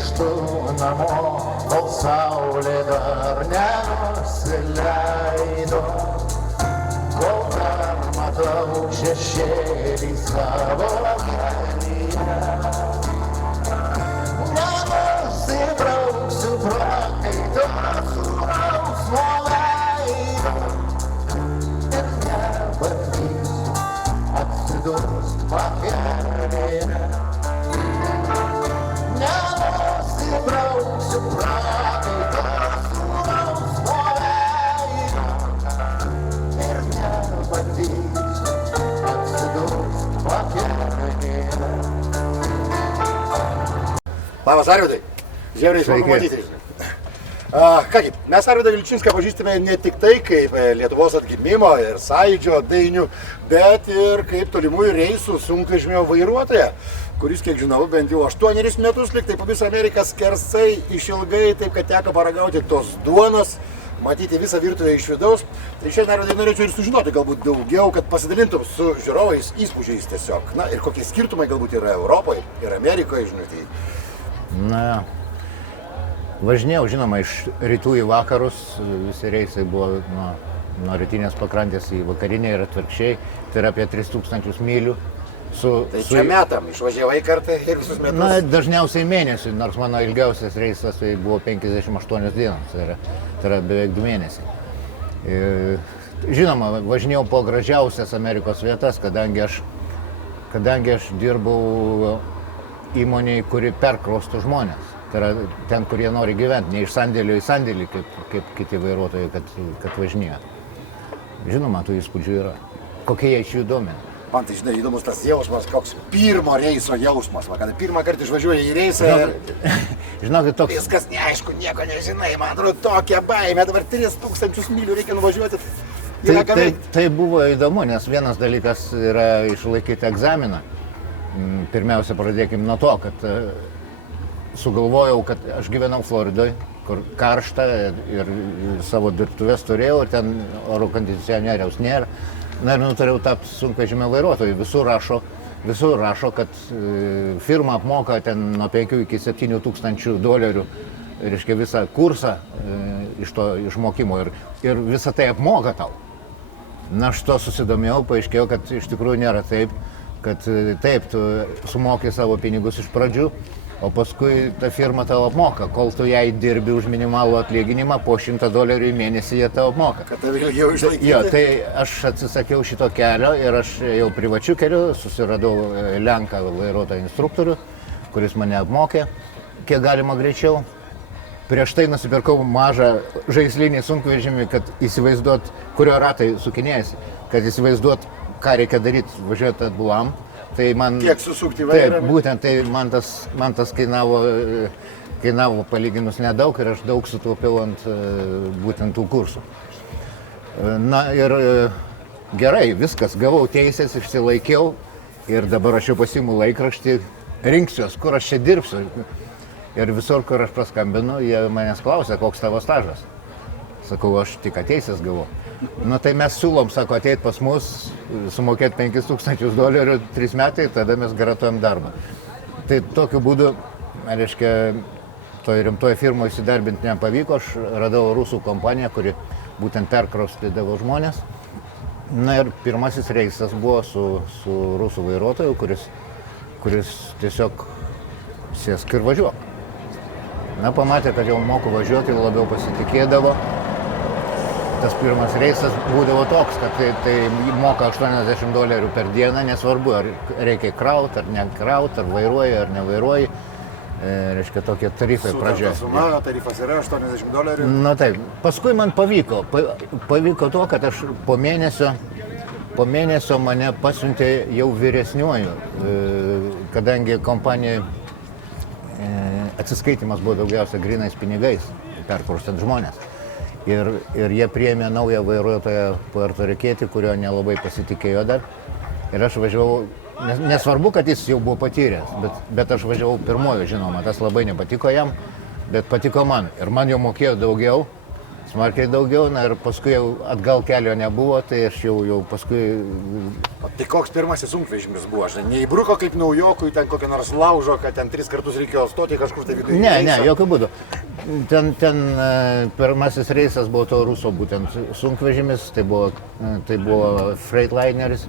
grįžtu namo, kol saulė dar nenusileido, kol dar matau šešėlį savo kelyje. Nenusibrauksiu prakaito sūraus veido ir nebandysiu atsidurti pakelėje. Nenusibrauksiu prakaito sūraus veido ir nebandysiu atsidurti pakelėje. Labas, Arvydai. Žiauriai smagu matyti. Kągi, mes Arvydą Vilčinską pažįstame ne tik tai kaip Lietuvos atgimimo ir sąjūdžio dainių, bet ir kaip tolimųjų reisų sunkvežimio vairuotoją, kuris, kiek žinau, bent jau 8 metus liktai po visą Ameriką skersai išilgai, taip kad teko paragauti tos duonos, matyti visą virtuvę iš vidaus. Tai šiandien, Arvydai, norėčiau ir sužinoti galbūt daugiau, kad pasidalintum su žiūrovais įspūdžiais tiesiog. Na, ir kokie skirtumai galbūt yra Europoje ir Amerikoje, žinai. Na, važinėjau, žinoma, iš rytų į vakarus, visi reisai buvo nuo rytinės pakrantės į vakarinę ir atvirkščiai, tai yra apie 3000 mylių. Tai čia metam, išvažiavai kartą ir visus metus? Na, dažniausiai mėnesiui, nors mano ilgiausias reisas tai buvo 58 dienos, tai yra beveik 2 mėnesiai. Žinoma, važinėjau po gražiausias Amerikos vietas, kadangi aš dirbau įmonėje, kuri perkraustų žmonės. Tai yra ten, kur jie nori gyventi, ne iš sandėlio į sandėlį, kaip kiti vairuotojai, kad važinėja. Žinoma, tų įspūdžių yra. Kokie jie iš jų domina? Man tai, žinai, įdomus tas jausmas, koks pirmo reiso jausmas. Kada pirmą kartą išvažiuoji į reisą, žinokit, toks... viskas neaišku, nieko nežinai, man atrodo, tokia baimė, dabar 3000 mylių reikia nuvažiuoti. Tai buvo įdomu, nes vienas dalykas yra išlaikyti egzaminą. Pirmiausia, pradėkim nuo to, kad sugalvojau, kad aš gyvenau Floridoje, kur karšta ir savo dirbtuves turėjau, ir ten oro kondicionieriaus nėra. Na ir nutariau tapti sunkvežimio vairuotoju. Visur rašo, kad firma apmoka ten nuo 5 iki 7 tūkstančių dolerių, reiškia visą kursą iš to išmokimo ir visą tai apmoka tau. Na, aš to susidomėjau, paaiškėjo, kad iš tikrųjų nėra taip, kad taip, tu sumoki savo pinigus iš pradžių, o paskui ta firma tau apmoka, kol tu jai dirbi už minimalų atlyginimą, po $100 į mėnesį jie tau apmoka. Kad tave ilgiau išlaikyti. Jo, tai aš atsisakiau šito kelio ir aš jau privačiu keliu susiradau lenką vairuotoją instruktorių, kuris mane apmokė, kiek galima greičiau. Prieš tai nusipirkau mažą žaislinį sunkvežimį, kad įsivaizduot, kurio ratai sukinėjasi, kad įsivaizduot, ką reikia daryti, važiuoti atbulam. Tai man, kiek susukti vairą? Taip, būtent tai man tas kainavo palyginus nedaug ir aš daug sutaupiau ant būtent tų kursų. Na ir gerai, viskas, gavau teisės, išsilaikiau ir dabar aš jau pasiimu laikraštį, rinksiuos, kur aš čia dirbsiu. Ir visur, kur aš paskambinu, jie manęs klausia, koks tavo stažas. Sakau, aš tik teisės gavau. Nu tai mes siūlom, sako, ateit pas mus, sumokėti $5000 3 metai, tada mes garantuojam darbą. Tai tokiu būdu, reiškia, toje rimtoje firmoje įsidarbinti nepavyko, aš radau rusų kompaniją, kuri būtent perkraustydavo žmonės. Na ir pirmasis reisas buvo su rusų vairuotoju, kuris tiesiog sėsk ir važiuok. Na, pamatė, kad jau moku važiuoti, labiau pasitikėdavo. Tas pirmas reisas būdavo toks, kad tai moka $80 per dieną, nesvarbu, ar reikia krauti, ar nekrauti, ar vairuoji, ar nevairuoji. Reiškia, tokie tarifai pradžioje. Suma, tarifas yra $80. Na taip, paskui man pavyko to, kad aš po mėnesio mane pasiuntė jau vyresniuoju, kadangi kompanija atsiskaitimas buvo daugiausia grynais pinigais, perkurstant žmonės. Ir jie priėmė naują vairuotoją Puerto Rikietį, kurio nelabai pasitikėjo dar. Ir aš važiavau, nesvarbu, kad jis jau buvo patyręs, bet aš važiavau pirmoju, žinoma, tas labai nepatiko jam, bet patiko man. Ir man jau mokėjo daugiau, smarkiai daugiau, na ir paskui jau atgal kelio nebuvo, tai aš jau paskui... Tai koks pirmasis sunkvežimis buvo? Aš neįbruko kaip naujokui, ten kokią nors laužo, kad ten 3 kartus reikėjo stoti kažkur tai viduje. Ne, jokių būdų. Ten pirmasis reisas buvo to ruso būtent sunkvežimis, tai buvo Freightlaineris,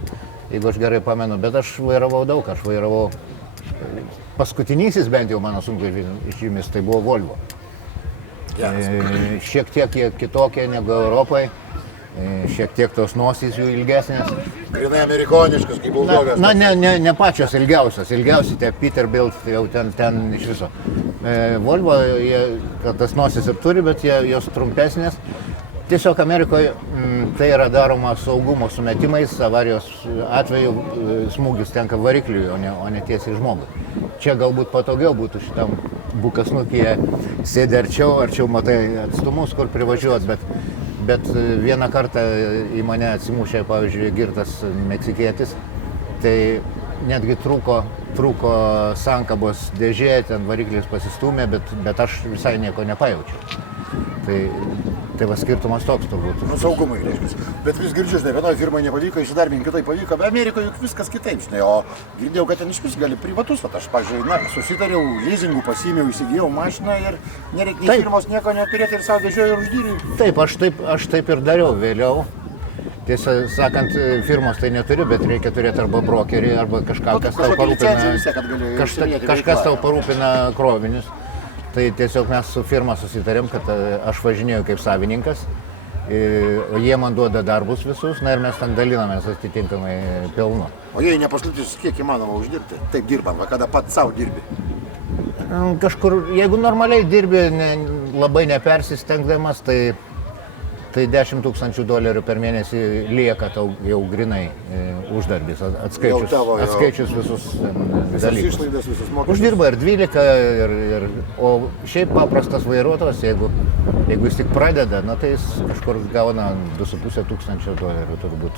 jeigu aš gerai pamenu, bet aš vairavau daug, aš vairavau paskutinysis bent jau mano sunkvežimis, tai buvo Volvo. Šiek tiek kitokie negu Europai, šiek tiek tos nosys jų ilgesnės. Grinai amerikoniškas, kaip buldogas. Na, ne pačios ilgiausios, tie Peterbilt, tai jau ten iš viso. Volvo, tas nosis ir turi, bet jos trumpesnės. Tiesiog Amerikoje tai yra daroma saugumo sumetimais, avarijos atveju smūgis tenka varikliui, o ne tiesiai žmogui. Čia galbūt patogiau būtų šitam bukasnukyje sėdi arčiau matai atstumus, kur privažiuot, bet vieną kartą į mane atsimušė, pavyzdžiui, girtas meksikietis, tai netgi trūko sankabos dėžė, ten variklis pasistūmė, bet aš visai nieko nepajaučiau. Tai va skirtumas toks turbūt. Nu, saugumai, reiškia. Bet vis girdžiu, žinai, vienoje firmoje nepavyko, įsidarbinti, kitoje pavyko, bet Amerikoje juk viskas kitaip, žinai, o girdėjau, kad ten iš vis gali privatus, aš, pavyzdžiui, susitariau, leasingų pasiėmiau, įsigijau mašiną ir nereikia nei firmos nieko neturėti ir savo vežioju ir uždyriu. Taip, aš taip ir dariau vėliau. Tiesą sakant, firmos tai neturiu, bet reikia turėti arba brokerį, arba kažkas tau parūpina krovinius. Tai tiesiog mes su firma susitarėm, kad aš važinėjau kaip savininkas, o jie man duoda darbus visus, na ir mes ten dalinamės atitinkamai pelnu. O jei nepaskliutis, kiek įmanoma uždirbti? Taip dirbam, kada pats savo dirbi? Kažkur, jeigu normaliai dirbi, labai nepersistengdamas, tai $10 000 per mėnesį lieka tau jau grinai uždarbis, atskaičius visus dalykus. Išlaidas, visus mokesčius. Uždirba ir 12, o šiaip paprastas vairuotojas, jeigu jis tik pradeda, na, tai jis kažkur gauna $2,500 turbūt.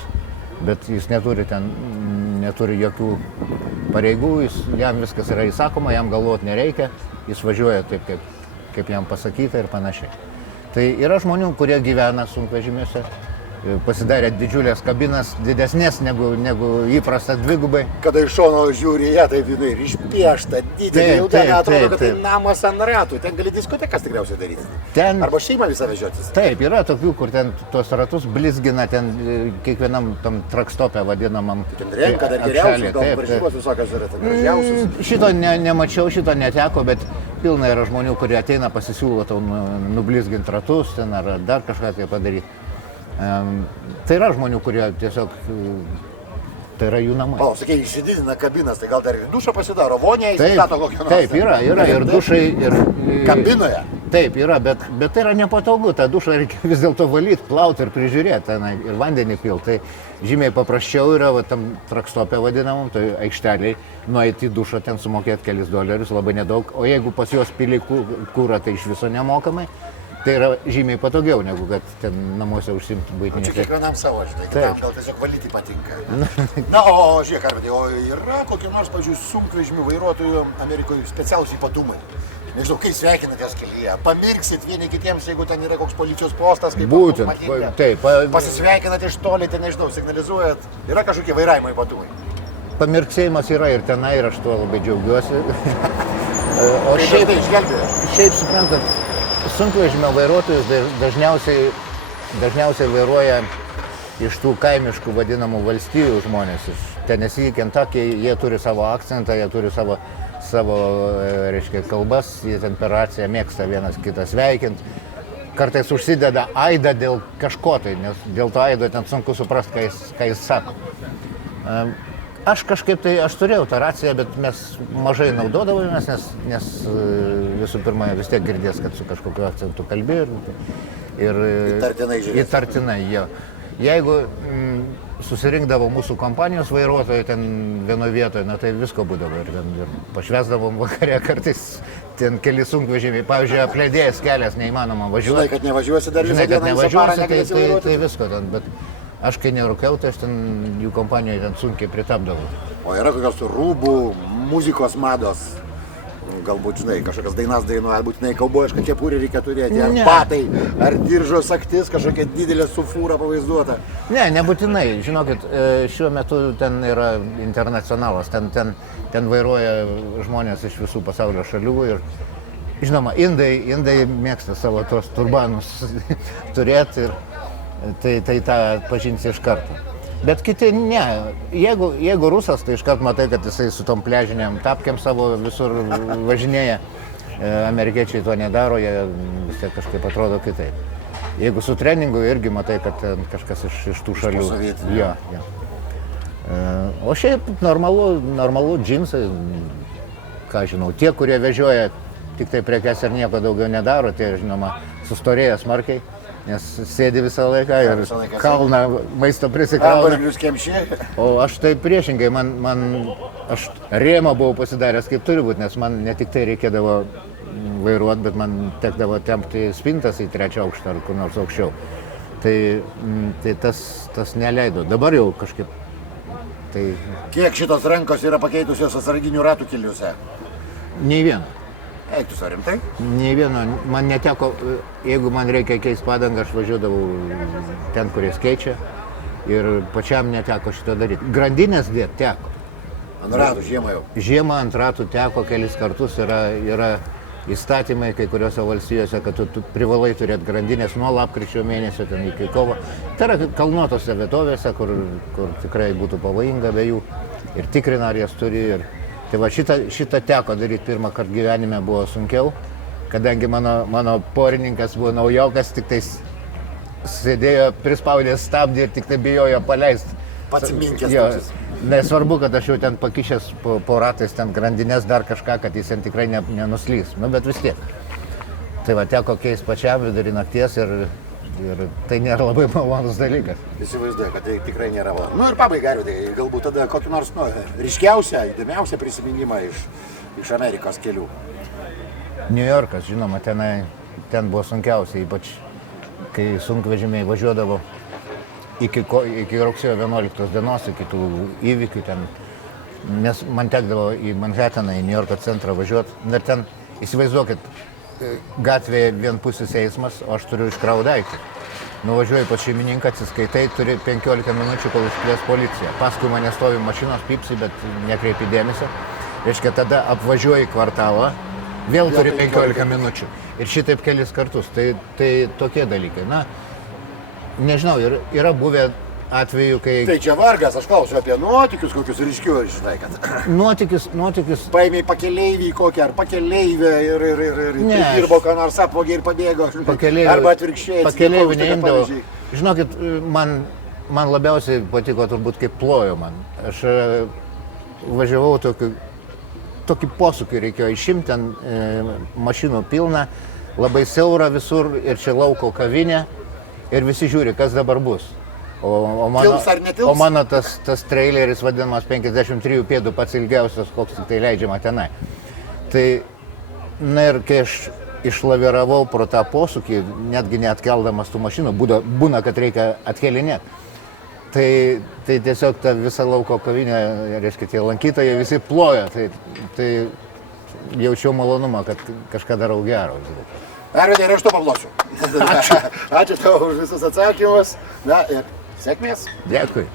Bet jis neturi jokių pareigų, jam viskas yra įsakoma, jam galvoti nereikia, jis važiuoja taip, kaip jam pasakyta ir panašiai. Tai yra žmonių, kurie gyvena sunkvežimiuose, pasidarė didžiulės kabinas, didesnės negu įprasta dvigubai. Kada iš šono žiūri ją, tai jinai ir išpiešta, didelė, ilga, atrodo, kad tai namas ant ratų, ten gali diskotekas tikriausiai daryti. Arba šeimą visą vežiotis. Taip, yra tokių, kur ten tuos ratus blizgina, ten kiekvienam tam trakstopė vadinamam. Ten renka dar geriausius, gal varžybos visokios yra, ten gražiausius. Šito nemačiau, šito neteko, bet pilna yra žmonių, kurie ateina pasisiūlo tau nublizginti ratus ten ar dar kažką tai padaryti. Tai yra žmonių, kurie tiesiog, tai yra jų namai. O, sakė, išsididina kabinas, tai gal dar ir dušą pasidaro, vonė įsistato kokią nors. Taip, yra ir dušai. Kabinoje? Taip, yra, bet tai yra nepatogu, tą dušą reikia vis dėlto valyti, plauti ir prižiūrėti, tenai, ir vandenį pilti. Tai žymiai paprasčiau yra tam trakstopė vadinamam, tai aikšteliai, nueiti į dušą, ten sumokėti kelis $, labai nedaug, o jeigu pas juos pili kūrą, tai iš viso nemokamai. Tai yra žymiai patogiau, negu kad ten namuose užsimti buitinį. Čia kiekvienam savo, žinai, kitam gal tiesiog valyti patinka. Na, o žiūrėk, Arvydai, o yra kokie nors, pavyzdžiui, sunkvežimių vairuotojų Amerikoje specialūs ypatumai? Nežinau, kai sveikinatės kelyje, pamirksit vieni kitiems, jeigu ten yra koks policijos postas, kaip būtent, taip. Pasisveikinat iš toli, ten nežinau, signalizuojat, yra kažkokie vairavimo ypatumai? Pamirksėjimas yra ir tenai, ir aš tuo labai džiaugiuosi. O šiaip suprantat, sunkvežimio vairuotojus dažniausiai vairuoja iš tų kaimiškų vadinamų valstijų žmonės. Iš Tennessee, Kentucky, jie turi savo akcentą, jie turi savo reiškia, kalbas, jie ten per raciją mėgsta vienas kitą sveikinti. Kartais užsideda aidą dėl kažko tai, nes dėl to aido ten sunku suprasti, ką jis sako. Aš turėjau tą raciją, bet mes mažai naudodavomės, nes visų pirma vis tiek girdės, kad su kažkokiu akcentu kalbi ir įtartinai jo. Jeigu susirinkdavo mūsų kompanijos vairuotojai ten vienoje vietoje, na tai visko būdavo ir pašvesdavom vakare kartais ten keli sunkvežimiai, pavyzdžiui, apledėjęs kelias neįmanoma važiuoti. Žinai, kad nevažiuosi dar visą dieną, visą parą negalėsi vairuoti. Tai visko ten, bet aš kai nerūkiau, tai aš ten jų kompanijoje ten sunkiai pritapdavau. O yra kokios rūbų, muzikos mados? Galbūt, žinai, kažkokias dainas dainuoja, būtinai kaubojišką kepurį reikia turėti, ar Ne. batai, ar diržo saktis, kažkokia didelė sufūra pavaizduota. Ne, nebūtinai. Žinokit, šiuo metu ten yra internacionalas, ten vairuoja žmonės iš visų pasaulio šalių ir, žinoma, indai mėgsta savo tos turbanus turėti ir tai tą pažinsi iš karto. Bet kiti ne. Jeigu rusas, tai iškart matai, kad jisai su tom pležiniam tapkiam savo visur važinėja. Amerikiečiai to nedaro, jie vis tiek kažkaip atrodo kitaip. Jeigu su treningu irgi matai, kad ten kažkas iš tų šalių. posovietinio. Jo. O šiaip normalu džinsai, ką žinau, tie, kurie vežioja tik tai prekes ir nieko daugiau nedaro, tie, žinoma, sustorėja smarkiai. Nes sėdi visą laiką ir Visą laiką kalną maisto prisikrauna. Hamburgerius kemši. O aš tai priešingai, aš rėmą buvau pasidaręs kaip turi būti, nes man ne tik tai reikėdavo vairuoti, bet man tekdavo tempti spintas į 3 aukštą ar kur nors aukščiau. Tai tas neleido. Dabar jau kažkaip tai Kiek šitos rankos yra pakeitusios atsarginių ratų keliuose? nei vieno. Eik tu, rimtai? Nei vieno, man neteko, jeigu man reikia keisti padangą, aš važiuodavau ten, kuris keičia ir pačiam neteko šito daryti. Grandinės dėti teko. Ant ratų žiemą jau. Žiemą ant ratų teko kelis kartus, yra įstatymai kai kuriuose valstijose, kad tu privalai turėti grandinės nuo lapkričio mėnesio ten iki kovo. Tai yra kalnuotose vietovėse, kur tikrai būtų pavojinga be jų ir tikrina, ar jas turi. Tai va šitą teko daryti pirmą kartą gyvenime, buvo sunkiau, kadangi mano porininkas buvo naujokas, tik tai sėdėjo prispaudęs stabdį ir tik tai bijojo paleisti. Pats minkęs Jo, toks. nesvarbu, kad aš jau ten pakišęs po ratais ten grandinės dar kažką, kad jis ten tikrai nenuslys, bet vis tiek. Tai va teko keisti pačiam vidurį nakties ir tai nėra labai malonus dalykas. Įsivaizduoju, kad tai tikrai nėra va. Nu ir pabaigai, tai galbūt tada kokį nors ryškiausią, įdomiausią prisiminimą iš Amerikos kelių. New Yorkas, žinoma, ten buvo sunkiausia, ypač kai sunkvežimiai važiuodavo iki rugsėjo 11 dienos, iki tų įvykių ten. Nes man tekdavo į Manhattaną, į New Yorko centrą važiuoti. Ir ten, įsivaizduokit, gatvėje vienpusis eismas, o aš turiu iškraut daiktus. Nuvažiuoju pas šeimininką, atsiskaitai, turi 15 minučių, kol išplės policija. Paskui mane stovi mašinos, pipsi, bet nekreipi dėmesio. Reiškia, tada apvažiuoji kvartalą, vėl turi 15 minučių. Ir šitaip kelis kartus. Tai tokie dalykai. Na, nežinau, yra buvę atveju, kai... Tai čia vargas, aš klausiu apie nuotykius, kokius ryškius, žinai, kad Nuotykis... paėmė pakeleivį kokį ar pakeleivę ir Ne, dirbo, ką nors apvogė ir pabėgo. Arba atvirkščiai. Pakeleivį neimdavau. pavyzdžiui. Žinokit, man labiausiai patiko turbūt kaip plojo man. Aš važiavau tokį posūkį reikėjo išimti, ten mašinų pilna, labai siaura visur ir čia lauko kavinė ir visi žiūri, kas dabar bus. Tils ar netils? O mano tas traileris vadinamas 53 pėdų, pats ilgiausias, koks tik tai leidžiama tenai. Tai, na ir kai aš išlaviravau pro tą posūkį, netgi neatkeldamas tų mašinų, būna, kad reikia atkelinėti. Tai tiesiog ta visa lauko kavinė, reiškia, tie lankytojai visi ploja, tai jaučiau malonumą, kad kažką darau gero. Arvydai, ir aš to paplosiu. Ačiū tau už visus atsakymus. Na ir sėkmės. Dėkui.